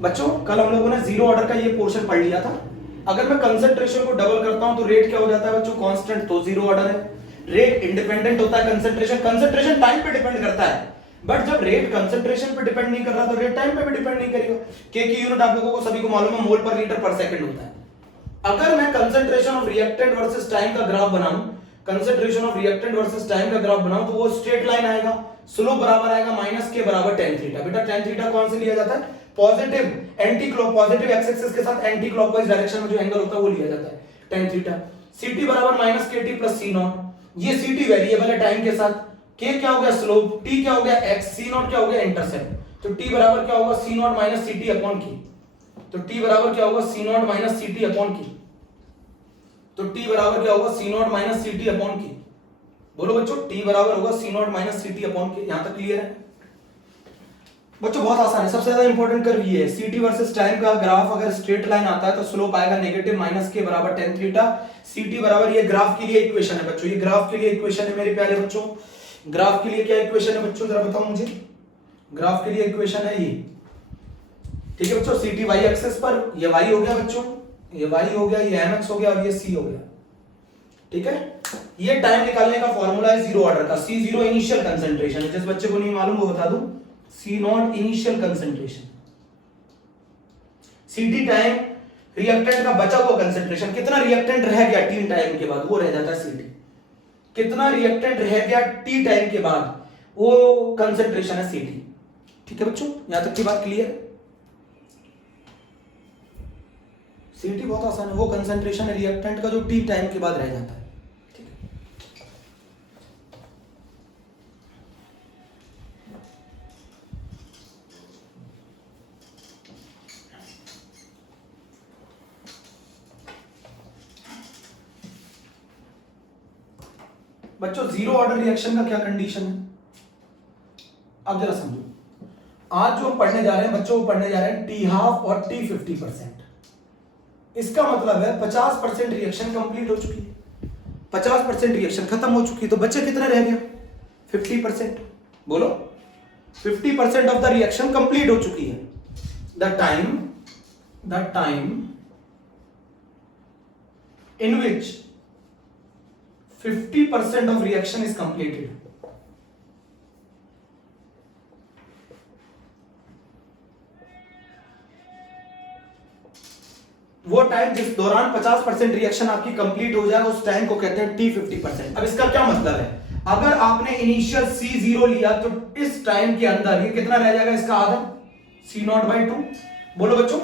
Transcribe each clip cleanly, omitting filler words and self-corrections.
बच्चों कल हम लोगों ने जीरो ऑर्डर का ये पोर्शन पढ़ लिया था। अगर मैं कंसंट्रेशन को डबल करता हूं तो रेट क्या हो जाता है बच्चों? कांस्टेंट, तो जीरो ऑर्डर है। रेट इंडिपेंडेंट होता है कंसंट्रेशन टाइम पे डिपेंड करता है, बट जब रेट कंसंट्रेशन पे डिपेंड नहीं कर रहा तो रेट टाइम पे भी डिपेंड नहीं करेगा। के की यूनिट आप लोगों को सभी को मालूम है, मोल पर लीटर पर सेकंड होता है। अगर मैं concentration of reactant versus time का ग्राफ बनाऊं, concentration of reactant versus time का ग्राफ बनाऊं तो वो स्ट्रेट लाइन आएगा, स्लोप बराबर आएगा माइनस के बराबर tan थीटा। बेटा tan थीटा कौन से लिया जाता है? Positive anti clock, positive x axis के साथ एंटी क्लॉकवाइज डायरेक्शन में जो एंगल होता है वो लिया जाता है tan थीटा। ct बराबर minus kt plus c not. ये ct वेरिएबल है टाइम के साथ। k क्या हो गया? स्लोप। t क्या हो गया? x। c नॉट क्या हो गया? इंटरसेप्ट। तो t बराबर क्या होगा? c not minus ct upon k। तो t बराबर क्या होगा? c not minus ct upon k। तो t बराबर क्या होगा? c not minus ct upon k। बोलो बच्चों, t बराबर होगा c not minus ct upon k। यहां तक क्लियर है बच्चों? बहुत आसान है। सबसे ज्यादा इंपॉर्टेंट कर्व ये है, ct वर्सेस टाइम का ग्राफ अगर स्ट्रेट लाइन आता है तो स्लोप आएगा नेगेटिव माइनस के बराबर tan थीटा। ct बराबर, ये ग्राफ के लिए इक्वेशन है बच्चों, ये ग्राफ के लिए इक्वेशन है मेरे प्यारे बच्चों। ग्राफ के लिए क्या इक्वेशन है बच्चों, जरा बताओ मुझे। ग्राफ के लिए इक्वेशन है ये, ठीक है बच्चों। ct y एक्सिस पर, ये y हो गया बच्चों, ये y हो गया, ये mx हो गया और ये c हो गया, ठीक है। ये टाइम निकालने का फॉर्मूला है जीरो ऑर्डर का। c जीरो इनिशियल कंसंट्रेशन है, जिस बच्चे को नहीं मालूम वो बता दूं, c not initial concentration. ct time reactant का बचा हुआ कंसंट्रेशन, कितना रिएक्टेंट रह गया t टाइम के बाद वो रह जाता है ct। कितना रिएक्टेंट रह गया t टाइम के बाद वो कंसंट्रेशन है ct, ठीक है बच्चों। यहां तक की बात क्लियर है? ct बहुत आसान है, वो कंसंट्रेशन है रिएक्टेंट का जो t टाइम के बाद रह जाता है, ठीक है। बच्चों जीरो ऑर्डर रिएक्शन का क्या कंडीशन है, अब जरा समझो। आज जो हम पढ़ने जा रहे हैं बच्चों, वो पढ़ने जा रहे हैं टी हाफ और टी 50%। इसका मतलब है 50% रिएक्शन कंप्लीट हो चुकी है, 50% रिएक्शन खत्म हो चुकी है, तो बच्चे कितने रह गया? 50%। बोलो, 50% ऑफ द रिएक्शन कंप्लीट हो चुकी है। The time in which 50% of reaction is completed, वो टाइम जिस दौरान 50% रिएक्शन आपकी कंप्लीट हो जाएगा उस टाइम को कहते हैं टी 50%। अब इसका क्या मतलब है? अगर आपने इनिशियल C0 लिया तो इस टाइम के अंदर ये कितना रह जाएगा? इसका आधा, C नॉट बाई 2। बोलो बच्चों,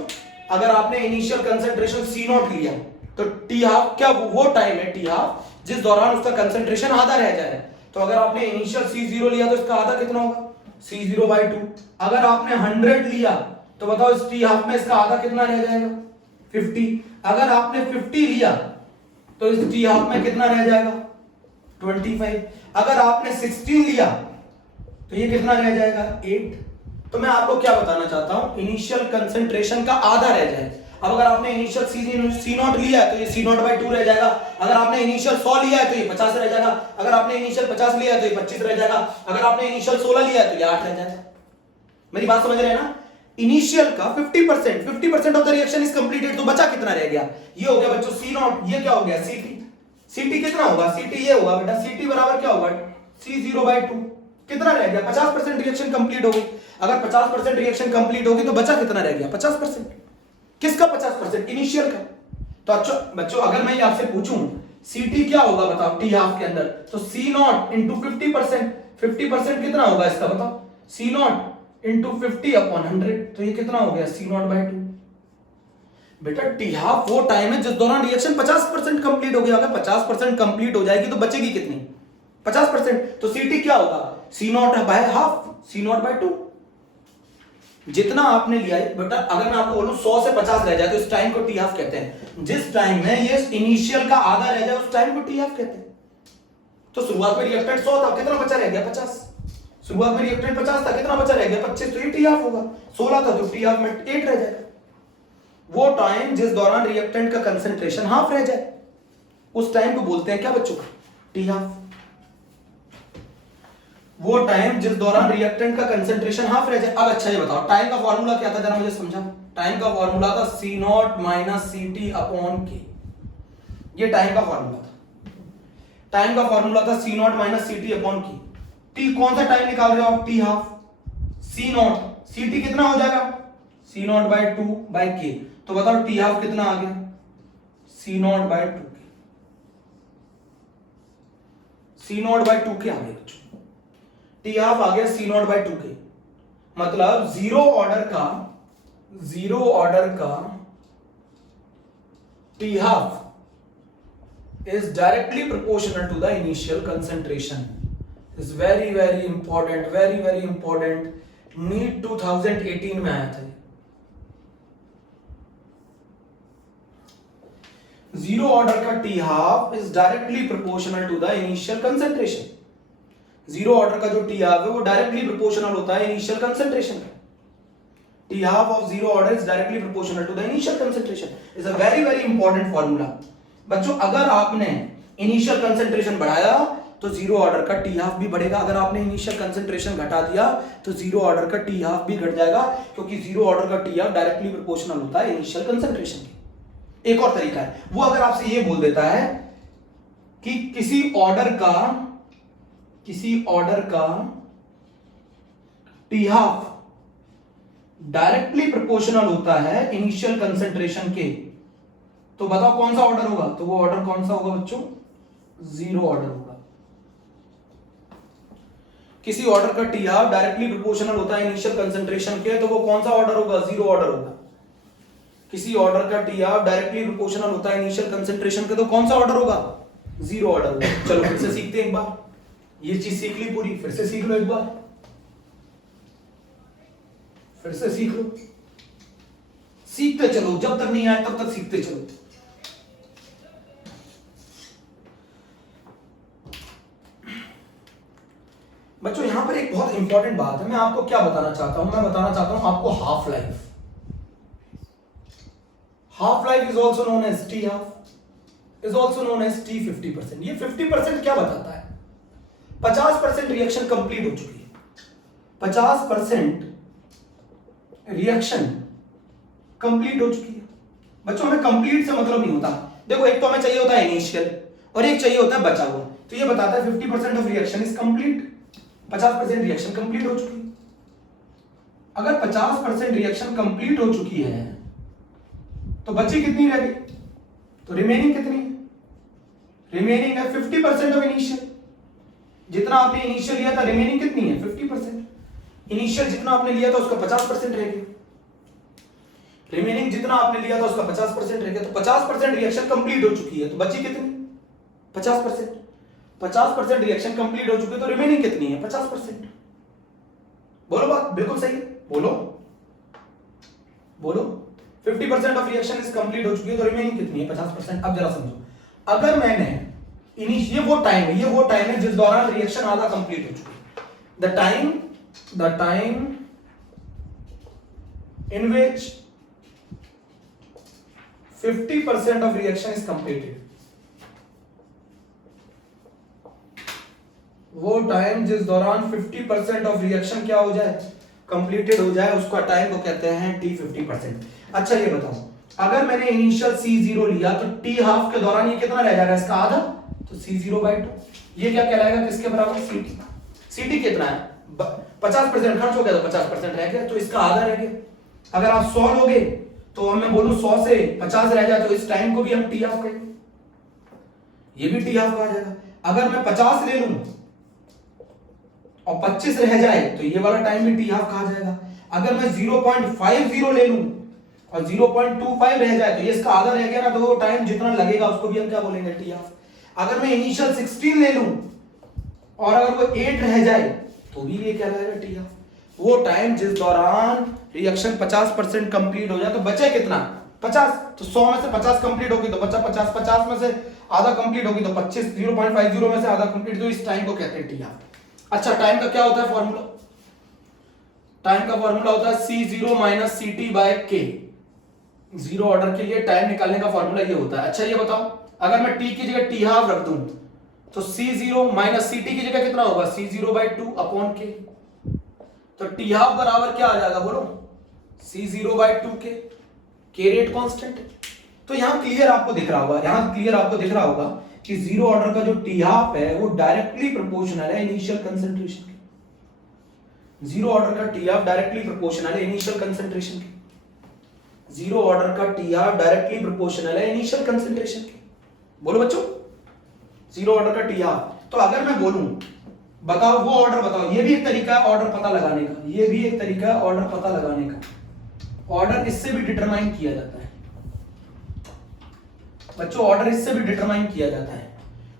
अगर आपने इनिशियल कंसंट्रेशन C नॉट लिया तो टी हाफ क्या वो टाइम है टी हाफ जिस दौरान उसका कंसंट्रेशन आधा रह जाए। तो अगर आपने इनिशियल C0 लिया तो इसका आधा कितना होगा? C0 by 2। अगर आपने 100 लिया तो बताओ इस टी हाफ में इसका आधा कितना रह जाएगा? 50। अगर आपने 50 लिया तो इस टी हाफ में कितना रह जाएगा? 25। अगर आपने 16 लिया तो ये कितना रह जाएगा? 8। तो मैं आपको क्या बताना चाहता हूं, इनिशियल कंसंट्रेशन का आधा रह जाए। अब अगर आपने इनिशियल सी नॉट लिया है तो ये सी नॉट बाई 2 रह जाएगा। अगर आपने इनिशियल 100 लिया है तो ये 50 रह जाएगा। अगर आपने इनिशियल 50 लिया है तो ये 25 रह जाएगा। अगर आपने इनिशियल 16 लिया है तो ये 8 रह जाएगा। मेरी बात समझ रहे हैं ना? इनिशियल का 50% of the reaction is completed, तो बचा कितना रह गया? ये हो गया बच्चों सी नॉट। ये क्या हो गया? ct कितना होगा? ct ये होगा बेटा, ct बराबर क्या होगा? C0 by 2। कितना रह गया? 50% रिएक्शन कंप्लीट हो गई। अगर 50% रिएक्शन कंप्लीट होगी तो बचा कितना रह गया? 50%। किसका 50%? इनिशियल का। तो अच्छा बच्चों, अगर मैं आपसे पूछूं ct क्या होगा बताओ टी हाफ के अंदर, तो C नॉट इंटू 50%। 50% कितना होगा इसका बताओ? C not into 50 upon 100। तो ये कितना हो गया? C not by 2। बेटा टी हाफ वो टाइम है जिस दौरान रिएक्शन 50% कंप्लीट हो गया। अगर 50% कंप्लीट हो जाएगी तो बचेगी कितनी? 50%। तो ct क्या होगा? C naught by half, C naught by 2। जितना आपने लिया है बेटा, अगर मैं आपको बोलूं 100 से 50 रह जाए तो इस टाइम को टी हाफ कहते हैं। जिस टाइम में ये इनिशियल का आधा रह जाए उस टाइम को टी हाफ कहते हैं। तो शुरुआत में रिएक्टेंट 100 था, कितना बचा रह गया? 50। शुरुआत में रिएक्टेंट 50 था, कितना बचा रह गया? 25। तो ये टी हाफ होगा। 16 था तो टी हाफ में 8 रह जाएगा। वो टाइम जिस दौरान रिएक्टेंट का कंसंट्रेशन हाफ रह जाए उस टाइम को बोलते हैं क्या बच्चों? T half. वो टाइम जिस दौरान रिएक्टेंट का कंसंट्रेशन हाफ रह जाए। अब अच्छा ये बताओ टाइम का फॉर्मूला क्या था, जरा मुझे समझा। टाइम का फॉर्मूला था C not minus CT upon K। ये टाइम का फॉर्मूला था। टाइम का फॉर्मूला था C not minus CT upon K। T कौन सा टाइम निकाल रहे हो आप? T half. C not CT कितना हो जाएगा? C not by 2 by K। तो बताओ T हाफ कितना आ गया? C not by 2 K। C not by 2 K आ गया। T हाफ आ गया C नॉट बाई 2 K। मतलब जीरो ऑर्डर का T half is directly proportional to the initial concentration. Is very important, very important. NEET 2018 में आया था। Zero order का T half is directly proportional to the initial concentration. Zero order का जो T half है वो directly proportional होता है इनिशियल कंसंट्रेशन का। T half of zero order is directly proportional to the initial concentration. Is a very important formula. बच्चों अगर आपने इनिशियल कंसंट्रेशन बढ़ाया तो जीरो ऑर्डर का T half भी बढ़ेगा, अगर आपने इनिशियल कंसंट्रेशन घटा दिया तो जीरो ऑर्डर का T half भी घट जाएगा, क्योंकि जीरो ऑर्डर का T half डायरेक्टली प्रोपोर्शनल होता है इनिशियल कंसंट्रेशन के। एक और तरीका है, वो अगर आपसे ये बोल देता है कि किसी ऑर्डर का T half डायरेक्टली प्रोपोर्शनल होता है इनिशियल कंसंट्रेशन के, तो बताओ कौन सा ऑर्डर होगा? तो वो ऑर्डर कौन सा होगा बच्चों? जीरो ऑर्डर होगा। किसी ऑर्डर का T half डायरेक्टली प्रोपोर्शनल होता है इनिशियल कंसंट्रेशन के, तो वो कौन सा ऑर्डर होगा? जीरो ऑर्डर होगा। किसी ऑर्डर का T half डायरेक्टली प्रोपोर्शनल होता है इनिशियल कंसंट्रेशन के, तो कौन सा ऑर्डर होगा? जीरो ऑर्डर होगा। चलो फिर से सीखते हैं एक बार, ये चीज सीख ली पूरी, फिर से सीख लो एक बार, फिर से सीख लो, सीखते चलो, जब तक नहीं आए तब तक सीखते चलो। बच्चों यहां पर एक बहुत इंपॉर्टेंट बात है, मैं आपको क्या बताना चाहता हूं? मैं बताना चाहता हूं आपको half life. Half life is also known as T half, is also known as T 50%। ये 50% क्या बताता है? 50% रिएक्शन कंप्लीट हो चुकी है। 50% रिएक्शन कंप्लीट हो चुकी है। बच्चों हमें कंप्लीट से मतलब नहीं होता। देखो एक तो हमें चाहिए होता है इनिशियल और एक चाहिए होता है बचा हुआ। तो ये बताता है 50% of reaction is complete. 50% reaction complete हो चुकी है। अगर 50% रिएक्शन कंप्लीट हो चुकी है तो बची कितनी रह गई? तो रिमेनिंग कितनी है? रिमेनिंग है 50% ऑफ इनिशियल। जितना आपने इनिशियल लिया था रिमेनिंग कितनी है? 50%। इनिशियल जितना आपने लिया था उसका 50% रह गया, रिमेनिंग जितना आपने लिया था उसका 50% रह गया। तो 50% रिएक्शन कंप्लीट हो चुकी है, तो बची कितनी? 50%। 50% रिएक्शन कंप्लीट हो चुकी है तो रिमेनिंग कितनी है? 50%। बोलो बात बिल्कुल सही है, बोलो बोलो। 50% ऑफ रिएक्शन इज कंप्लीट हो चुकी है तो रिमेनिंग कितनी है? 50%। अब जरा समझो, अगर मैंने ये वो टाइम है जिस दौरान रिएक्शन आधा कंप्लीट हो चुकी है। The time in which 50% of reaction is completed, वो टाइम जिस दौरान 50% ऑफ रिएक्शन क्या हो जाए? कंप्लीटेड हो जाए, उसका टाइम को कहते हैं T 50%। अच्छा ये बताओ, अगर मैंने इनिशियल C0 लिया तो T हाफ के दौरान ये कितना रह जाएगा? इसका आधा, तो C0/2। ये क्या कहलाएगा? किसके बराबर? CT। CT कितना है? 50% खर्च हो गया तो 50% रह गया, तो इसका आधा रह गया। अगर आप 100 लोगे तो मैं बोलूं 100 से 50 रह जाए तो इस टाइम को भी हम T हाफ कहेंगे, ये भी T हाफ कहा जाएगा। अगर मैं 50 ले लूं और 25 रह जाए तो ये वाला टाइम भी T हाफ कहा जाएगा। अगर मैं 0.50 ले लूं और 0.25 रह जाए तो ये इसका आधा रह गया ना, तो वो टाइम जितना लगेगा उसको भी हम क्या बोलेंगे? T half. अगर मैं इनिशियल 16 ले लूं और अगर वो 8 रह जाए तो भी ये क्या रहेगा? T half. वो टाइम जिस दौरान रिएक्शन 50% कंप्लीट हो जाए तो बचे कितना? 50। तो 100 में से 50 कंप्लीट होगी तो बचा 50, 50 में से आधा कंप्लीट होगी तो 25, 0.50 में से आधा कंप्लीट, तो इस टाइम को कहते हैं T हाफ। अच्छा टाइम का क्या होता है फॉर्मूला? टाइम का फॉर्मूला होता है C0 minus CT/K। Zero order के लिए टाइम निकालने का फॉर्मूला ये होता है। अच्छा ये बताओ, अगर मैं T की जगह T हाफ रख दूं तो C0 माइनस CT की जगह कितना होगा C0/2 अपॉन K। तो T हाफ बराबर क्या आ जाएगा बोलो C0/2 K रेट कांस्टेंट। तो यहां क्लियर आपको दिख रहा होगा कि जीरो ऑर्डर का जो T हाफ है वो डायरेक्टली प्रोपोर्शनल है इनिशियल कंसंट्रेशन के। जीरो ऑर्डर का T हाफ डायरेक्टली प्रोपोर्शनल है इनिशियल कंसंट्रेशन के। जीरो ऑर्डर का T हाफ डायरेक्टली प्रोपोर्शनल है इनिशियल कंसंट्रेशन के। बोलो बच्चों जीरो ऑर्डर का T हाफ। तो अगर मैं बोलूं बताओ वो ऑर्डर बताओ, ये भी एक तरीका है ऑर्डर पता लगाने का, ये भी एक तरीका है ऑर्डर पता लगाने का। ऑर्डर इससे भी डिटरमाइन किया जाता है बच्चों, ऑर्डर इससे भी डिटरमाइन किया जाता है।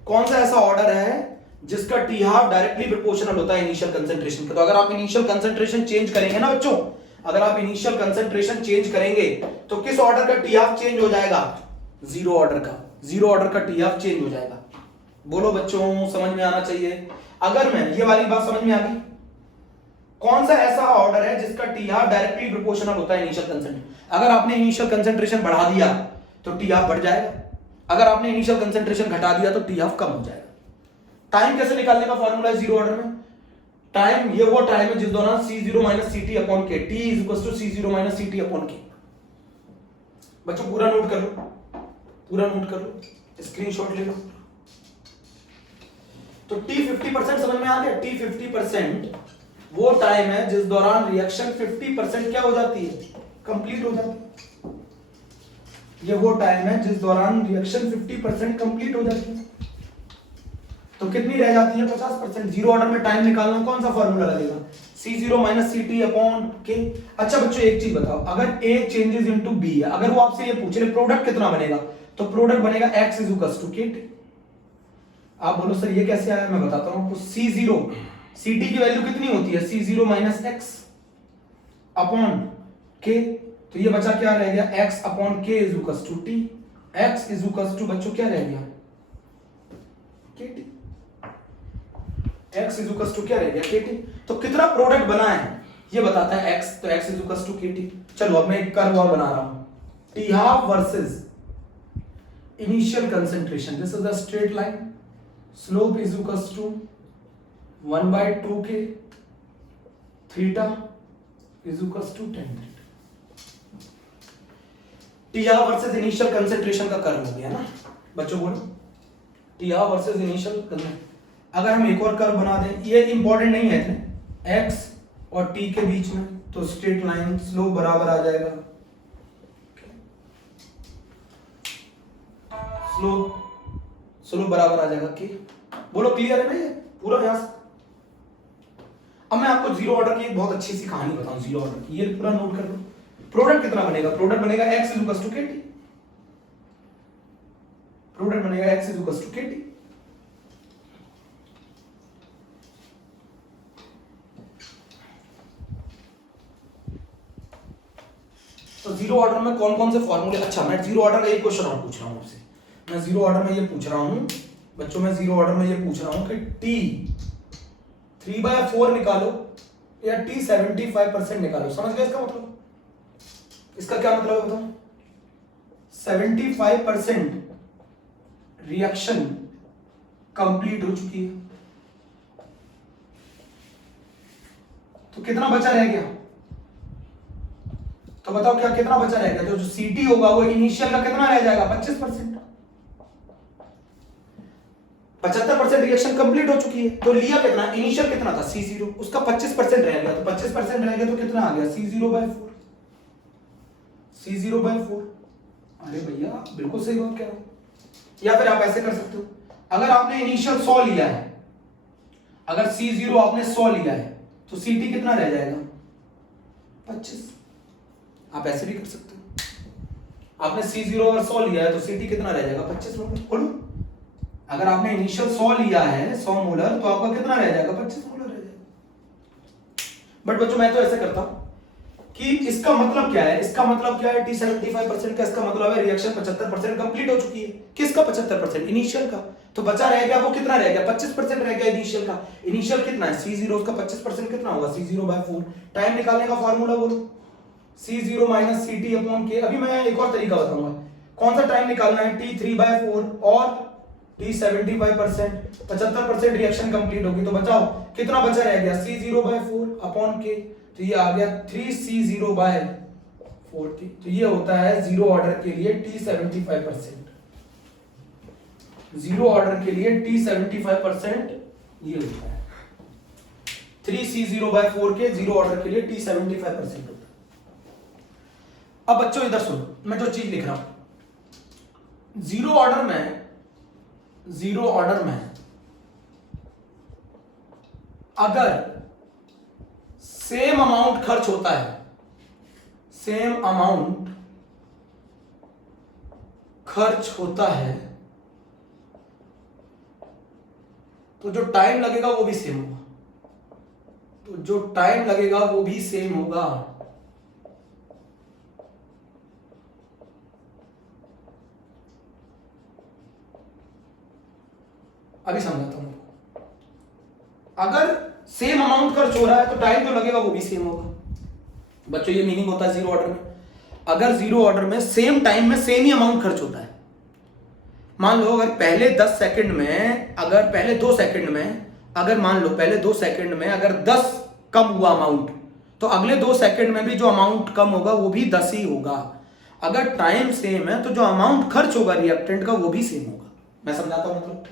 कौन सा ऐसा ऑर्डर है जिसका T हाफ डायरेक्टली प्रोपोर्शनल होता है इनिशियल कंसंट्रेशन के। तो अगर आप इनिशियल कंसंट्रेशन चेंज करेंगे ना बच्चों, अगर आप इनिशियल कंसंट्रेशन चेंज करेंगे तो किस ऑर्डर का T हाफ चेंज हो जाएगा जीरो ऑर्डर का T हाफ चेंज हो जाएगा। बोलो बच्चों समझ में आना चाहिए। अगर मैं ये वाली बात समझ में आ गई, कौन सा ऐसा ऑर्डर है जिसका T हाफ डायरेक्टली प्रोपोर्शनल होता है इनिशियल कंसंट्रेशन। अगर आपने इनिशियल कंसंट्रेशन बढ़ा दिया तो T हाफ बढ़ जाएगा, अगर आपने इनिशियल कंसंट्रेशन घटा दिया तो T हाफ कम हो जाएगा। टाइम कैसे निकालने का फॉर्मूला है जीरो ऑर्डर में। टाइम ये वो टाइम है जिस दौरान C0 minus CT upon K, T is equal to C0 minus CT upon K। बच्चों पूरा नोट कर लो, स्क्रीनशॉट ले लो। तो T 50% समझ में आ गया। T 50% वो टाइम है जिस दौरान रिएक्शन 50% क्या हो जाती है कंप्लीट हो जाती है। ये वो टाइम है जिस दौरान रिएक्शन 50% कंप्लीट हो जाती है। तो कितनी रह जाती है 50%। जीरो ऑर्डर में टाइम निकालना कौन सा फॉर्मूला लगेगा C0 minus CT upon K। अच्छा बच्चों एक चीज बताओ, अगर A चेंजेस इनटू B है, अगर वो आपसे ये पूछ ले प्रोडक्ट कितना बनेगा, तो प्रोडक्ट बनेगा X is equal to KT। आप बोलो सर ये कैसे आया, मैं बताता हूं आपको। C0 CT की वैल्यू कितनी होती है C0 minus X upon K। तो ये बचा क्या रह गया X upon K is equal to T। X is equal to बच्चों क्या रह गया KT। X is equal to क्या रह गया KT। तो कितना प्रोडक्ट बना है ये बताता है X, तो X is equal to KT। चलो अब मैं एक कर्व और बना रहा हूं, T half versus initial concentration. This is a straight line, slope is equal to 1/2K, theta is equal to tan। T half versus initial concentration का curve हो गया ना बच्चों। बोलो T half versus initial concentration. अगर हम एक और कर्व बना दें, ये इंपॉर्टेंट नहीं है इतने, X और T के बीच में, तो स्ट्रेट लाइन स्लोप बराबर आ जाएगा स्लोप बराबर आ जाएगा K। बोलो क्लियर है ना ये पूरा यहां से। अब मैं आपको जीरो ऑर्डर की एक बहुत अच्छी सी कहानी बताऊं जीरो ऑर्डर की, ये पूरा नोट कर लो। प्रोडक्ट कितना बनेगा, प्रोडक्ट बनेगा X is equal to KT। Product बनेगा X is equal to KT। तो जीरो ऑर्डर में कौन कौन से फॉर्मूले। अच्छा मैं जीरो ऑर्डर का एक क्वेश्चन और पूछ रहा हूं आपसे। मैं जीरो ऑर्डर में ये पूछ रहा हूं बच्चों, मैं जीरो ऑर्डर में ये पूछ रहा हूं कि T 3/4 निकालो या T 75% निकालो। समझ गए इसका मतलब, इसका क्या मतलब है बताओ। 75% रिएक्शन कंप्लीट हो चुकी है, तो कितना बचा रह गया। तो बताओ क्या कितना बचा रहेगा। जो CT होगा वो इनिशियल का कितना रह जाएगा 25%। 75% रिएक्शन कंप्लीट हो चुकी है, तो लिया कितना इनिशियल कितना था C0, उसका 25% रह गया। तो 25% रह गया तो कितना आ गया C0/4। C0/4। अरे भैया बिल्कुल सही बात कह रहा हूं। या फिर आप ऐसे कर सकते हो, अगर आपने इनिशियल 100 लिया है, अगर C0 आपने 100 लिया है तो CT कितना रह जाएगा 25। आप ऐसे भी कर सकते हो, आपने C0 और 100 लिया है तो CT कितना रह जाएगा 25 मोलर। बोलो अगर आपने इनिशियल 100 लिया है 100 मोलर तो आपका कितना रह जाएगा 25 मोलर रह जाएगा। बट बच्चों मैं तो ऐसे करता हूं कि इसका मतलब क्या है, इसका मतलब क्या है T 75% का, इसका मतलब है रिएक्शन 75% कंप्लीट हो चुकी है। किसका 75%, इनिशियल का। तो बचा रह गया वो कितना रह गया 25% रह गया इनिशियल का। इनिशियल कितना है C0, उसका 25% कितना होगा C0/4। टाइम निकालने का फार्मूला बोलो C0 minus CT upon K। अभी मैं एक और तरीका बताऊंगा कौन सा टाइम निकालना है T 3/4 और T75%, 75% रिएक्शन कंप्लीट होगी। तो बचाओ कितना बचा रह गया, C0/4 अपॉन K, तो ये आ गया 3C0/4 की। तो ये होता है जीरो ऑर्डर के लिए T75%, जीरो ऑर्डर के लिए T75% ये होता है 3C0/4 के जीरो ऑर्डर के लिए T75% होता है। अब बच्चों इधर सुनो, मैं जो चीज लिख रहा हूं, जीरो ऑर्डर में अगर सेम अमाउंट खर्च होता है, सेम अमाउंट खर्च होता है, तो जो टाइम लगेगा वो भी सेम होगा, तो जो टाइम लगेगा वो भी सेम होगा। अभी समझाता हूं। अगर सेम अमाउंट खर्च हो रहा है तो टाइम जो लगेगा वो भी सेम होगा। बच्चों ये मीनिंग होता है जीरो ऑर्डर में। अगर जीरो ऑर्डर में सेम टाइम में सेम ही अमाउंट खर्च होता है, मान लो अगर पहले 10 सेकंड में, अगर पहले 2 सेकंड में, अगर मान लो पहले 2 सेकंड में अगर 10 कम हुआ अमाउंट, तो अगले 2 सेकंड में भी जो अमाउंट कम होगा वो भी 10 ही होगा। अगर टाइम सेम है तो जो अमाउंट खर्च होगा रिएक्टेंट का वो भी सेम होगा। मैं समझाता हूं मतलब।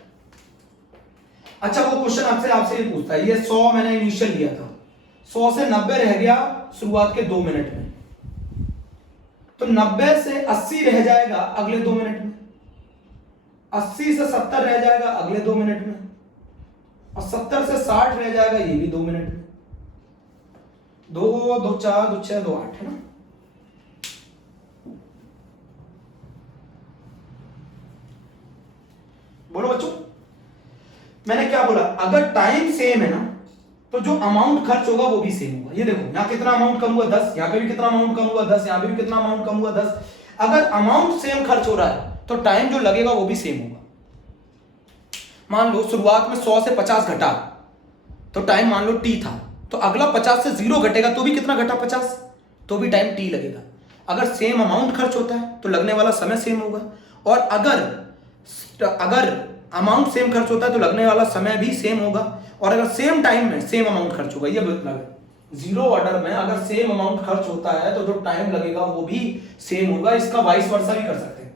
अच्छा वो क्वेश्चन आपसे ये पूछता है, ये 100 मैंने इनिशियल लिया था, 100 से 90 रह गया शुरुआत के 2 मिनट में, तो 90 से 80 रह जाएगा अगले 2 मिनट में, 80 से 70 रह जाएगा अगले 2 मिनट में, और 70 से 60 रह जाएगा ये भी 2 मिनट में। 2 2 4 2 6 2 8 है ना। बोलो बच्चों, मैंने क्या बोला, अगर टाइम सेम है ना तो जो अमाउंट खर्च होगा वो भी सेम होगा। ये देखो यहां कितना अमाउंट कम हुआ 10, यहां पे भी कितना अमाउंट कम हुआ 10, यहां पे भी कितना अमाउंट कम हुआ 10। अगर अमाउंट सेम खर्च हो रहा है तो टाइम जो लगेगा वो भी सेम होगा। मान लो शुरुआत में 100 से 50 घटा तो टाइम मान लो T था, तो अगला 50 से 0 घटेगा तो भी कितना घटा 50, तो भी टाइम T लगेगा। अगर सेम अमाउंट खर्च होता है तो लगने वाला समय सेम होगा, और अगर अमाउंट सेम खर्च होता है तो लगने वाला समय भी सेम होगा, और अगर सेम टाइम में सेम अमाउंट खर्च होगा। ये मतलब है जीरो ऑर्डर में अगर सेम अमाउंट खर्च होता है तो जो टाइम लगेगा वो भी सेम होगा। इसका वाइस वर्सा भी कर सकते हैं,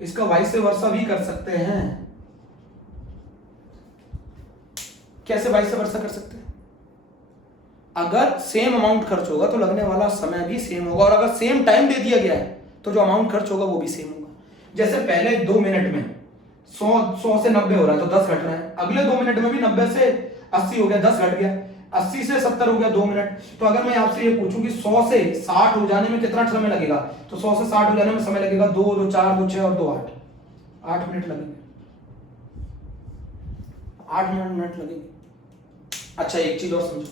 इसका वाइस वर्सा भी कर सकते हैं। कैसे वाइस वर्सा कर सकते हैं, अगर सेम अमाउंट खर्च होगा तो लगने वाला समय भी सेम होगा, और अगर सेम टाइम दे दिया गया है तो जो अमाउंट खर्च होगा वो भी सेम होगा। जैसे पहले 2 मिनट में 100 से 90 हो रहा है तो 10 घट रहा है, अगले 2 मिनट में भी 90 से 80 हो गया, 10 घट गया, 80 से 70 हो गया 2 मिनट। तो अगर मैं आपसे ये पूछूं कि 100 से 60 हो जाने में कितना समय लगेगा, तो 100 से 60 हो जाने में समय लगेगा 2 2 4 2 6 और 2 8 मिनट लगेंगे, 8 मिनट लगेंगे। अच्छा एक चीज और समझो,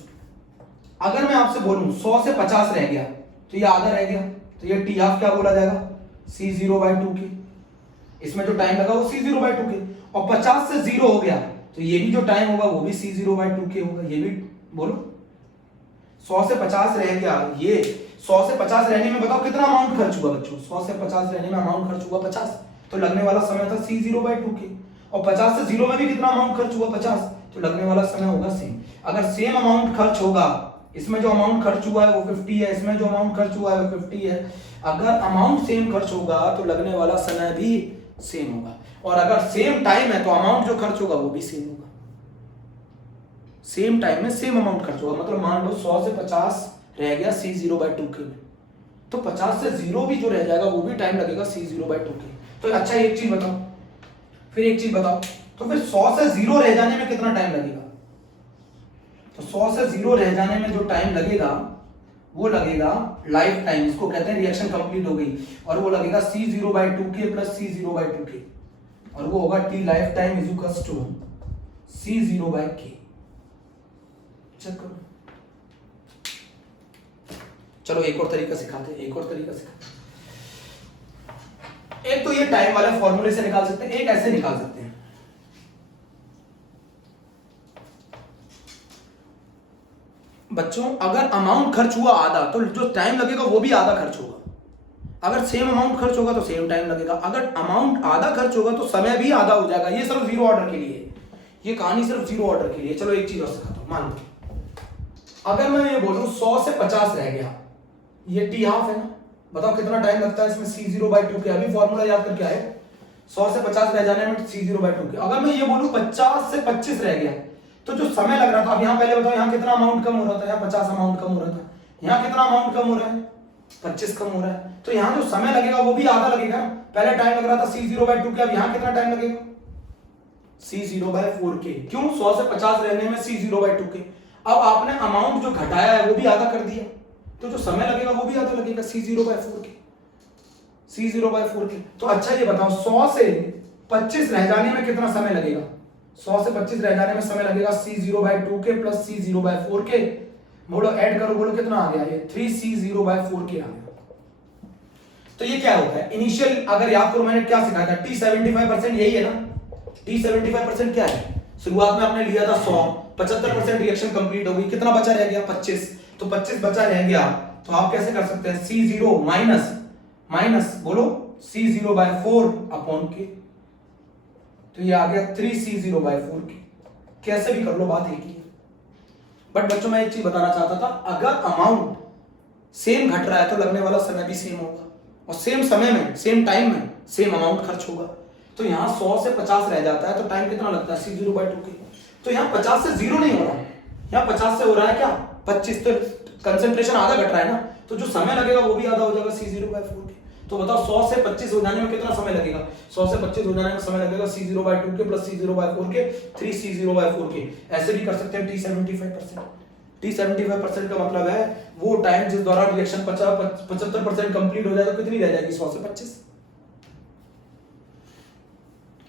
अगर मैं आपसे बोलूं 100 से 50 रह गया तो ये आधा रह गया, तो ये टी हाफ क्या बोला जाएगा, C0/2 के। इसमें जो टाइम लगा वो C0/2 के, और 50 से 0 हो गया तो ये भी जो टाइम होगा वो भी C0/2 के होगा। ये भी बोलो 100 से 50 रह गया, ये 100 से 50 रहने में बताओ कितना अमाउंट खर्च हुआ बच्चों, 100 से 50 रहने में अमाउंट खर्च हुआ 50, तो लगने वाला समय था C0/2 के, और 50 से 0 में भी कितना अमाउंट खर्च हुआ 50, तो लगने वाला समय होगा सेम। अगर सेम अमाउंट खर्च होगा, इसमें जो अमाउंट खर्च हुआ है वो 50 है, इसमें जो अमाउंट खर्च हुआ है वो 50 है, अगर अमाउंट सेम खर्च होगा तो लगने वाला समय भी सेम होगा, और अगर सेम टाइम है तो अमाउंट जो खर्च होगा वो भी सेम होगा। सेम टाइम में सेम अमाउंट खर्च होगा, मतलब मान लो 100 से 50 रह गया C0/2 के में, तो 50 से 0 भी जो रह जाएगा वो भी टाइम लगेगा C0/2 के। तो अच्छा एक चीज बताओ, फिर एक चीज बताओ, तो फिर 100 से 0 रह जाने में कितना टाइम लगेगा, तो 100 से 0 रह जाने में जो टाइम लगेगा वो लगेगा लाइफ टाइम, इसको कहते हैं रिएक्शन कंप्लीट हो गई, और वो लगेगा C0/2 के प्लस C0/2 के, और वो होगा T life time is equals to C0/K। Check करो, चलो एक और तरीका सिखाते हैं, एक और तरीका सिखाते हैं। एक तो ये टाइम वाले फॉर्मूले से निकाल सकते हैं, एक ऐसे निकाल सकते हैं। बच्चों अगर अमाउंट खर्च हुआ आधा तो जो टाइम लगेगा वो भी आधा खर्च होगा। अगर सेम अमाउंट खर्च होगा तो सेम टाइम लगेगा, अगर अमाउंट आधा खर्च होगा तो समय भी आधा हो जाएगा। ये सिर्फ जीरो ऑर्डर के लिए, ये कहानी सिर्फ जीरो ऑर्डर के लिए। चलो एक चीज और सिखाता हूं। मान लो अगर मैं ये बोलूं 100 से 50 रह गया, ये टी हाफ है ना, बताओ कितना टाइम लगता है इसमें C0/2 के। अभी फॉर्मूला याद करके आए, 100 से 50 रह जाने में C0/2 के। अगर मैं ये बोलूं 50 से 25 रह गया, तो जो समय लग रहा था, अब यहाँ पहले बताओ यहाँ कितना अमाउंट कम हो रहा था, यहाँ 50 अमाउंट कम हो रहा था, यहाँ कितना अमाउंट कम हो रहा है, 25 कम हो रहा है, तो यहाँ जो समय लगेगा वो भी आधा लगेगा। पहले टाइम लग रहा था C0/2 के, अब यहाँ कितना टाइम लगेगा, C0/4 के। क्यों, 100 से 50 रहने में C0/2 के। अब आपने अमाउंट जो घटाया है वो भी आधा कर दिया, तो जो समय लगेगा वो भी आधा लगेगा, C0/4 के, C0/4 के। तो अच्छा ये बताओ 100 से 25 रह जाने में कितना समय लगेगा, 100 से 25 रह जाने में समय लगेगा C0/2 के प्लस C0/4 के। बोलो ऐड करो, बोलो कितना आ गया, ये 3C0/4 के आ गया। तो ये क्या होता है, इनिशियल अगर याद करो मैंने क्या सिखाया था, T75% यही है ना। T75% क्या है, शुरुआत में आपने लिया था 100, 75% रिएक्शन कंप्लीट हो गई, कितना बचा रह गया 25, तो 25 बचा रह गया, तो आप कैसे कर सकते हैं, C0 माइनस बोलो C0/4 अपॉन के, तो ये आ गया 3C0/4 के। कैसे भी कर लो, बात एक ही है। बट बच्चों मैं एक चीज बताना चाहता था, अगर अमाउंट सेम घट रहा है तो लगने वाला समय भी सेम होगा, और सेम समय में सेम टाइम में सेम अमाउंट खर्च होगा। तो यहाँ 100 से 50 रह जाता है तो टाइम कितना लगता है C0/2 के। तो यहाँ 50 से 0 नहीं हो रहा, यहाँ 50 से हो रहा है क्या 25, तो कंसेंट्रेशन आधा घट रहा है ना, तो जो समय लगेगा वो भी आधा हो जाएगा C0/4 के। तो बताओ 100 से 25 हो जाने में कितना समय लगेगा, 100 से 25 हो जाने में समय लगेगा C0/2 के प्लस C0/4 के 3C0/4 के। ऐसे भी कर सकते हैं T75% का मतलब है वो टाइम जिस दौरान रिएक्शन 75% कंप्लीट हो जाए, तो कितनी रह जाएगी 100 से 25।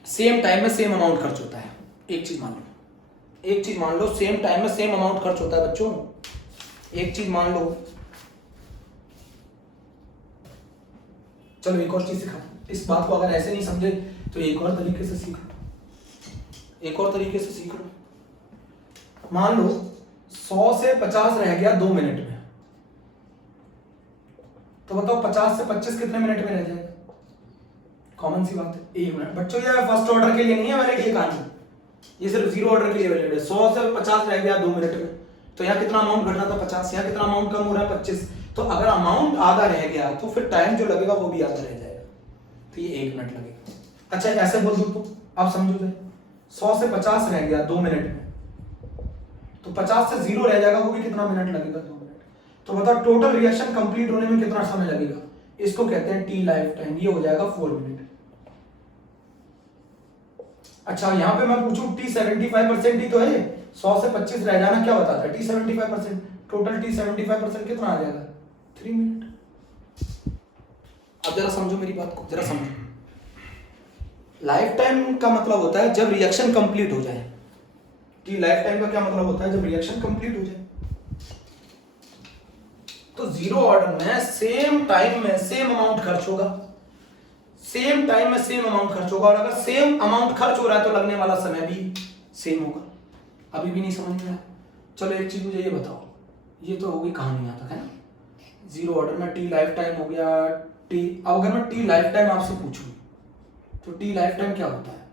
सेम टाइम में सेम अमाउंट खर्च होता है। एक चीज मान लो सेम टाइम में सेम अमाउंट खर्च होता है बच्चों, एक चीज मान लो। चलो एक और चीज सिखा, इस बात को अगर ऐसे नहीं समझे तो एक और तरीके से सीख लो। मान लो 100 से 50 रह गया 2 मिनट में, तो बताओ 50 से 25 कितने मिनट में रह जाएगा, कॉमन सी बात है 1 मिनट। बच्चों ये फर्स्ट ऑर्डर के लिए नहीं है मैंने ये कहानी, ये सिर्फ जीरो ऑर्डर के लिए वैलिड है। 100 से 50 रह गया 2 मिनट में, तो यहाँ कितना अमाउंट घटना था 50, यहाँ कितना अमाउंट कम हो रहा है 25, तो अगर अमाउंट आधा रह गया तो फिर टाइम जो लगेगा वो भी आधा रह जाएगा, तो ये 1 मिनट लगेगा। अच्छा ऐसे बोल दूं तो आप समझो, 100 से 50 रह गया 2 मिनट में, तो 50 से 0 रह जाएगा, वो भी कितना मिनट लगेगा 2 मिनट। तो बताओ टोटल रिएक्शन कंप्लीट होने में कितना समय लगेगा, इसको कहते हैं टी लाइफ टाइम, ये हो जाएगा 4 मिनट। अच्छा यहाँ पे मैं पूछूं T75% ही तो है, 100 से 25 रह जाना क्या बताता है T75%, टोटल T75% कितना आ जाएगा 3 मिनट। अब जरा समझो मेरी बात को, जरा समझो। लाइफ टाइम का मतलब होता है जब रिएक्शन कंप्लीट हो जाए। टी लाइफ टाइम का क्या मतलब होता है, जब रिएक्शन कंप्लीट हो जाए। तो जीरो ऑर्डर में सेम टाइम में सेम अमाउंट खर्च होगा, सेम टाइम में सेम अमाउंट खर्च होगा, और अगर सेम अमाउंट खर्च हो रहा है तो लगने वाला समय भी सेम होगा। अभी भी नहीं समझ में आया, चलो एक चीज मुझे ये बताओ, ये तो होगी कहानी यहाँ तक है ना, जीरो ऑर्डर में टी लाइफ टाइम हो गया टी। अब अगर मैं टी लाइफ टाइम आपसे पूछूं तो टी लाइफ टाइम क्या होता है,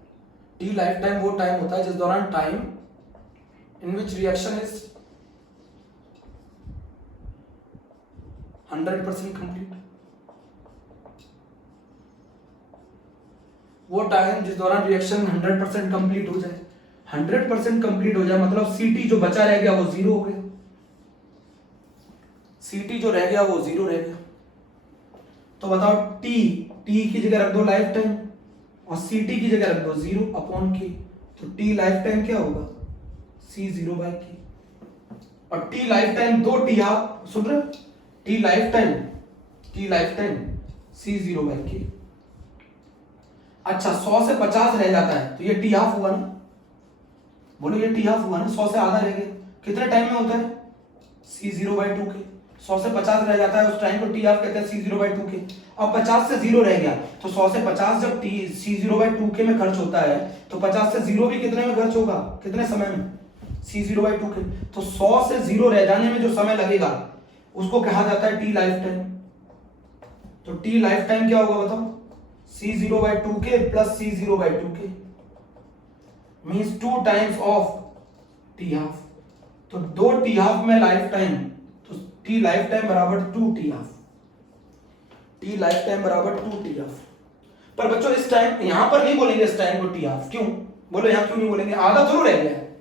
टी लाइफ टाइम वो टाइम होता है जिस दौरान time in which reaction is 100% complete, वो टाइम जिस दौरान रिएक्शन 100% कंप्लीट हो जाए। 100% कंप्लीट हो जाए मतलब सीटी जो बचा रह गया वो 0 हो गया, सीटी जो रह गया वो 0 रह गया। तो बताओ टी की जगह रख दो लाइफ टाइम, और सीटी की जगह रख दो 0 अपॉन के, तो टी लाइफ टाइम क्या होगा C0/K। और टी लाइफ टाइम 2 टी, आप सुन रहे हो, टी लाइफ टाइम C0/K। अच्छा 100 से 50 रह जाता है तो ये टी हाफ हुआ ना, बोलो ये टी हाफ हुआ ना, 100 से आधा रह गया, कितने टाइम में होता है C0/2 के। 100 से 50 रह जाता है उस टाइम को टी हाफ कहते हैं C0/2 के। अब 50 से 0 रह गया, तो 100 से 50 जब टी C0/2 के में खर्च होता है तो 50 से 0 भी कितने में खर्च होगा, कितने समय में C0/2 के। तो 100 से 0 रह जाने में जो समय लगेगा उसको कहा जाता है टी लाइफ टाइम। तो टी लाइफ टाइम क्या होगा बताओ, C0/2k plus C0/2k means 2 times of T half. तो 2 टी हाफ में लाइफ टाइम, तो टी लाइफ टाइम बराबर 2 T half, tea life time बराबर 2 टी हाफ। पर बच्चों इस टाइम यहां पर नहीं बोलेंगे इस टाइम को टी हाफ, क्यों बोलो, यहां क्यों नहीं बोलेंगे, आधा जरूर रह गया है।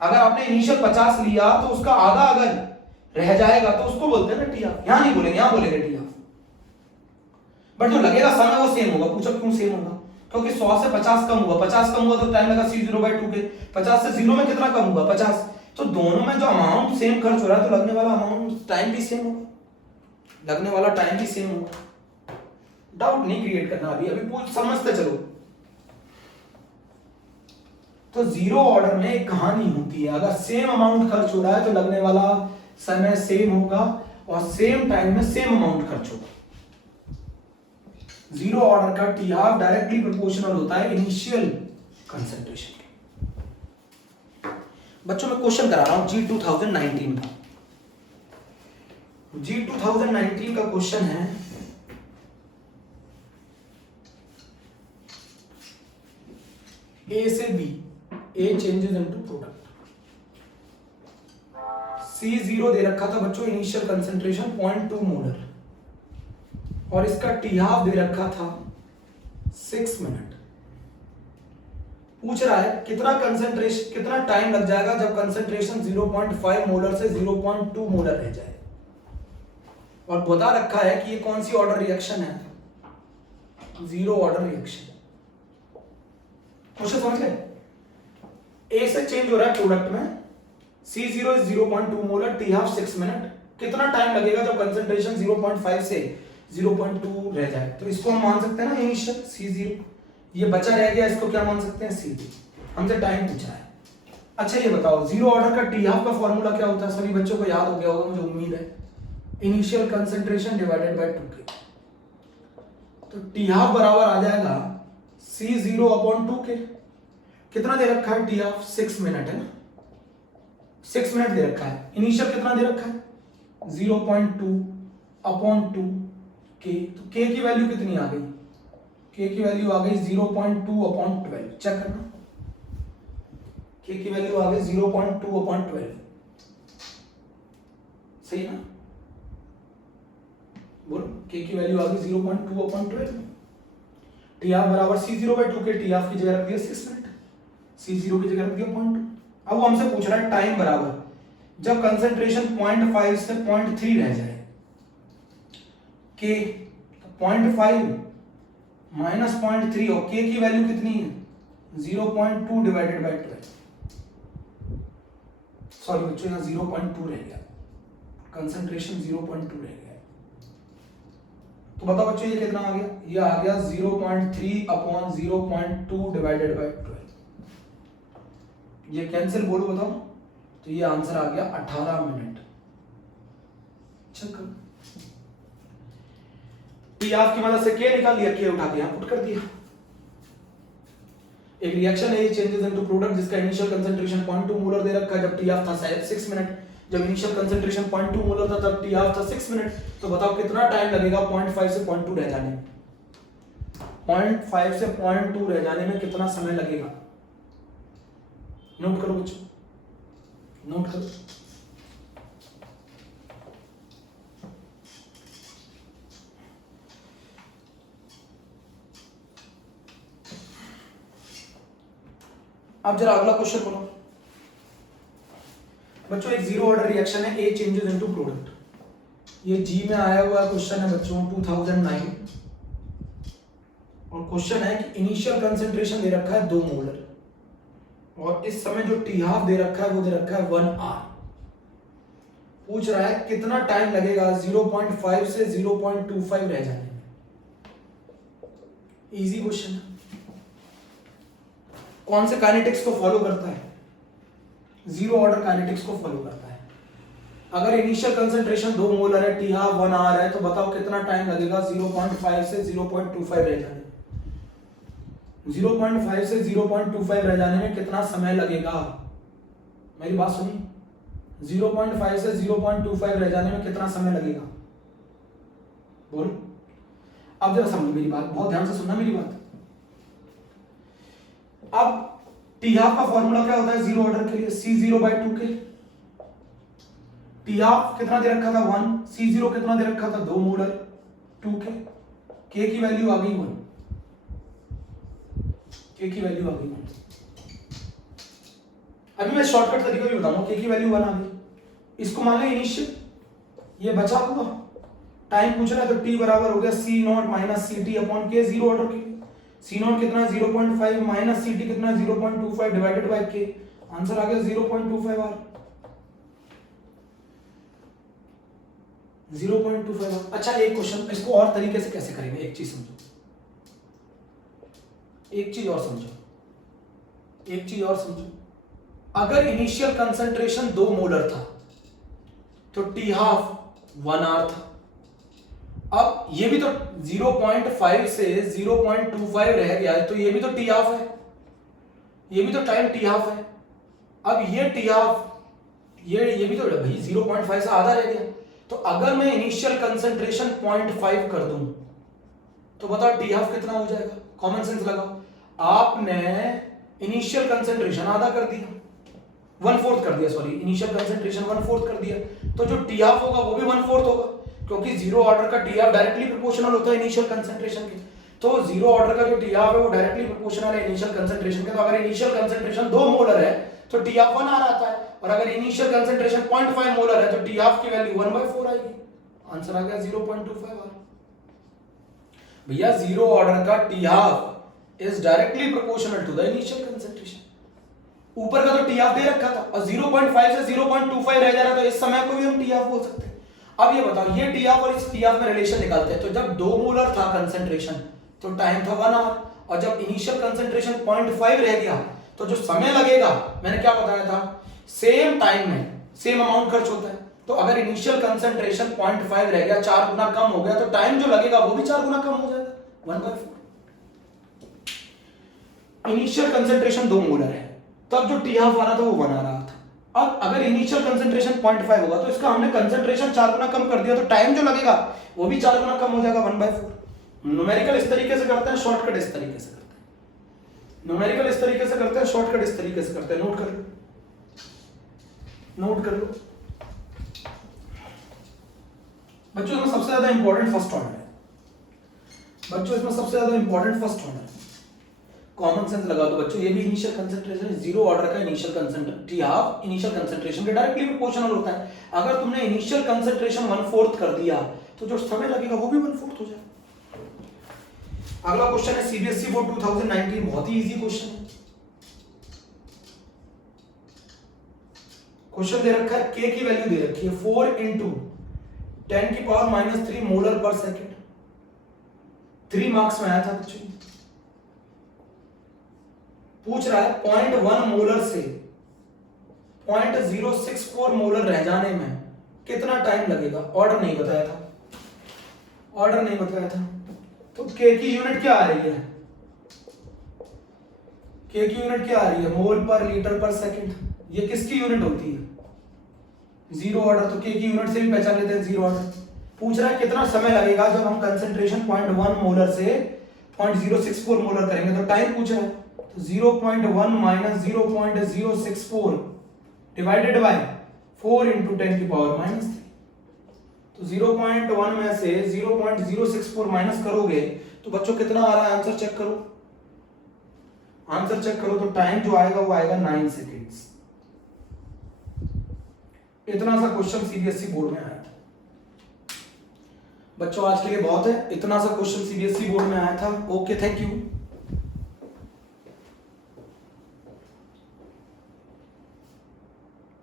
अगर आपने इनिशियल 50 लिया तो उसका आधा अगर रह जाएगा तो उसको बोलते हैं ना टी हाफ, यहां नहीं बोलेंगे, यहां बोलेंगे टी हाफ। बट जो लगेगा समय वो सेम होगा। पूछो क्यों सेम होगा, क्योंकि 100 से 50 कम हुआ, 50 कम हुआ तो टाइम लगा C0/2k, 50 से 0 में कितना कम हुआ 50, तो दोनों में जो अमाउंट सेम खर्च हो रहा है तो लगने वाला अमाउंट टाइम भी सेम होगा, लगने वाला टाइम भी सेम होगा। डाउट नहीं क्रिएट करना अभी, अभी पूछ समझते चलो। तो जीरो ऑर्डर में एक कहानी होती है, अगर सेम अमाउंट खर्च हो रहा है तो लगने वाला समय सेम होगा और सेम टाइम में सेम अमाउंट खर्च होगा। जीरो ऑर्डर का टी हाफ डायरेक्टली प्रोपोर्शनल होता है इनिशियल कंसंट्रेशन के। बच्चों मैं क्वेश्चन करा रहा हूं जी 2019 का, जी 2019 का क्वेश्चन है ए से बी, ए चेंजेस इनटू प्रोडक्ट। C0 दे रखा था बच्चों इनिशियल कंसंट्रेशन 0.2 मोलर और इसका टी हाफ दे रखा था 6 मिनट। पूछ रहा है कितना कंसंट्रेशन, कितना टाइम लग जाएगा जब कंसंट्रेशन 0.5 मोलर से 0.2 मोलर रह जाए, और बता रखा है कि ये कौन सी ऑर्डर रिएक्शन है, जीरो ऑर्डर रिएक्शन। क्वेश्चन समझ गए, ए से चेंज हो रहा है प्रोडक्ट में, C0 is 0.2 molar, T half 6 minute, कितना टाइम लगेगा जब कंसंट्रेशन 0.5 से 0.2 रह जाए, तो इसको हम मान सकते हैं ना इनिशियल C0, ये बचा रह गया इसको क्या मान सकते हैं C2, हमसे टाइम पूछा है। अच्छा ये बताओ जीरो ऑर्डर का टी हाफ का फॉर्मूला क्या होता है, सभी बच्चों को याद हो गया होगा मुझे उम्मीद है, initial concentration divided by 2k। तो टी हाफ बराबर आ जाएगा C0/2k, कितना दे रखा है टी हाफ, 6 मिनट है ना, 6 मिनट दे रखा है, इनिशियल कितना दे रखा है 0.2/2k, तो k की वैल्यू कितनी आ गई, k की वैल्यू आ गई 0.2/12, चेक करना, k की वैल्यू आ गई 0.2/12, सही ना, बोलो k की वैल्यू आ गई 0.2/12, टी हाफ बराबर C0/2k, टी हाफ की जगह रख दिया 6 मिनट, C0 की जगह रख दिया 0.2। अब वो हमसे पूछ रहा है टाइम बराबर जब कंसंट्रेशन 0.5 से 0.3 रह जाए, k 0.5 माइनस 0.3 और k की वैल्यू कितनी है 0.2 डिवाइडेड बाय 12, सॉरी बच्चों यहाँ 0.2 रह गया, कंसंट्रेशन 0.2 रह गया, तो बताओ बच्चों ये कितना आ गया, ये आ गया 0.3/0.2 डिवाइडेड बाय 12, ये कैंसिल बोलो बताओ, तो ये आंसर आ गया 18 मिनट। चेक करो, टी हाफ की मदद से के निकाल लिया, के उठा के यहां पुट कर दिया। एक रिएक्शन है, चेंजेस इनटू प्रोडक्ट जिसका इनिशियल कंसंट्रेशन 0.2 मोलर दे रखा है, जब टी हाफ था 6 मिनट, जब इनिशियल कंसंट्रेशन 0.2 मोलर था तब टी हाफ था 6 मिनट, तो बताओ कितना टाइम लगेगा 0.5 से 0.2 रह जाने में, 0.5 से 0.2 रह जाने में कितना समय लगेगा, नोट करो बच्चों, नोट करो। अब जरा अगला क्वेश्चन बोलो बच्चों, एक जीरो ऑर्डर रिएक्शन है, ए चेंजेस इनटू प्रोडक्ट, ये जी में आया हुआ क्वेश्चन है बच्चों 2009, और क्वेश्चन है कि इनिशियल कंसंट्रेशन दे रखा है 2 मोलर और इस समय जो टी हाफ दे रखा है वो दे रखा है 1 आर। पूछ रहा है कितना टाइम लगेगा 0.5 से 0.25 रह जाने में। इजी क्वेश्चन है, कौन से काइनेटिक्स को फॉलो करता है, जीरो ऑर्डर काइनेटिक्स को फॉलो करता है। अगर इनिशियल कंसंट्रेशन 2 मोलर है, टी हाफ 1 आर है, तो बताओ कितना टाइम लगेगा 0.5 से 0.25 रह जाने, 0.5 से 0.25 रह जाने में कितना समय लगेगा, मेरी बात सुनिए, 0.5 से 0.25 रह जाने में कितना समय लगेगा, बोलो अब जरा समझो मेरी बात, बहुत ध्यान से सुनना मेरी बात। अब टी हाफ का फॉर्मूला क्या होता है जीरो ऑर्डर के लिए, C0/2k। टी हाफ कितना दे रखा था 1, C0 कितना दे रखा था 2 मोलर 2k, k की वैल्यू आ गई 1, k की वैल्यू आ गई 1। अभी मैं शॉर्टकट तरीका भी बताऊंगा, k की वैल्यू 1 आ गई, इसको मान लो इनिशियल, ये बचा हुआ टाइम पूछ रहा है, तो t बराबर हो गया C0 minus CT upon k, zero order के लिए C0 कितना 0.5 माइनस CT कितना 0.25 डिवाइडेड बाय k, आंसर आ गया 0.25 आर, 0.25 आर। अच्छा एक क्वेश्चन, इसको और तरीके से कैसे करेंगे, एक चीज समझो, एक चीज और समझो, एक चीज और समझो। अगर इनिशियल कंसंट्रेशन 2 मोलर था तो टी हाफ 1 आर था। अब ये भी तो 0.5 से 0.25 रह गया है, तो ये भी तो टी हाफ है, ये भी तो टाइम टी हाफ है। अब ये टी हाफ, ये भी तो भाई 0.5 से आधा रह गया, तो अगर मैं इनिशियल कंसंट्रेशन 0.5 कर दूं तो बताओ टी हाफ कितना हो जाएगा, कॉमन सेंस लगाओ। आपने इनिशियल कंसंट्रेशन आधा कर दिया, 1/4 कर दिया, सॉरी इनिशियल कंसंट्रेशन 1/4 कर दिया, तो जो टी हाफ होगा वो भी 1/4 होगा, क्योंकि जीरो ऑर्डर का टी हाफ डायरेक्टली प्रोपोर्शनल होता है इनिशियल कंसंट्रेशन के। तो जीरो ऑर्डर का जो टी हाफ है वो डायरेक्टली प्रोपोर्शनल है इनिशियल कंसंट्रेशन के। तो अगर इनिशियल कंसंट्रेशन 2 मोलर है तो टी हाफ 1 आ आता है, और अगर इनिशियल कंसंट्रेशन 0.5 मोलर है तो टी हाफ की वैल्यू 1/4 आएगी, आंसर आ गया 0.25 आर। भैया जीरो ऑर्डर का T half is directly proportional to the initial concentration. ऊपर का तो टी हाफ दे रखा था और 0.5 से 0.25 रह जा रहा, तो इस समय को भी हम टी हाफ बोल सकते हैं। अब ये बताओ, ये टी हाफ और इस टी हाफ में रिलेशन निकालते हैं। तो जब 2 मोलर था कंसंट्रेशन तो टाइम था 1 आवर, और जब इनिशियल कंसंट्रेशन 0.5 रह गया तो जो समय लगेगा, मैंने क्या बताया था, सेम टाइम में सेम अमाउंट खर्च होता है। तो अगर इनिशियल कंसंट्रेशन 0.5 रह गया, 4 गुना कम हो गया, तो टाइम जो लगेगा वो भी 4 गुना कम हो जाएगा, 1/4। इनिशियल कंसंट्रेशन 2 मोलर है, तब जो टी हाफ आ रहा था वो 1 आ रहा था। अब अगर इनिशियल कंसंट्रेशन 0.5 होगा तो इसका हमने कंसंट्रेशन 4 गुना कम कर दिया, तो टाइम जो लगेगा वो भी 4 गुना कम हो जाएगा, 1/4। न्यूमेरिकल इस तरीके से करते हैं, शॉर्टकट इस तरीके से करते हैं। न्यूमेरिकल इस तरीके से करते हैं, शॉर्टकट इस तरीके से करते हैं। नोट कर लो, नोट कर लो बच्चों, इसमें सबसे ज्यादा इंपॉर्टेंट फर्स्ट ऑर्डर है। बच्चों इसमें सबसे ज्यादा इंपॉर्टेंट फर्स्ट ऑर्डर है, कॉमन सेंस लगा दो बच्चों। ये भी इनिशियल कंसंट्रेशन, जीरो ऑर्डर का initial concentration, T half initial concentration के डायरेक्टली प्रोपोर्शनल होता है। अगर तुमने इनिशियल कंसंट्रेशन 1/4 कर दिया तो जो समय लगेगा वो भी 1/4 हो जाएगा। अगला क्वेश्चन है सीबीएसई बोर्ड 2019, बहुत ही इजी क्वेश्चन है। क्वेश्चन दे रखा है, k की वैल्यू दे रखी है 4 × 10⁻³ मोलर पर सेकेंड। 3 मार्क्स में आया था बच्चों, पूछ रहा है 0.1 मोलर से 0.064 मोलर रह जाने में कितना टाइम लगेगा। ऑर्डर नहीं बताया था, ऑर्डर नहीं बताया था। तो k की यूनिट क्या आ रही है, k की यूनिट क्या आ रही है, मोल पर लीटर पर सेकंड। ये किसकी यूनिट होती है, जीरो ऑर्डर, तो k की यूनिट से भी पहचान लेते हैं जीरो ऑर्डर। पूछ रहा है कितना समय लगेगा जब हम कंसंट्रेशन 0.1 मोलर से 0.064 मोलर करेंगे, तो टाइम पूछ रहा है। तो 0.1 माइनस 0.064 डिवाइडेड बाय 4 × 10⁻³ तो 0.1 में से 0.064 माइनस करोगे तो बच्चों कितना आ रहा है, आंसर चेक करो, आंसर चेक करो। तो टाइम जो आएगा वो आएगा 9 सेकेंड्स। इतना सा क्वेश्चन सीबीएसई बोर्ड में आया था बच्चों। आज के लिए बहुत है, इतना सा क्वेश्चन सीबीएसई बोर्ड में आया था। Okay, thank you.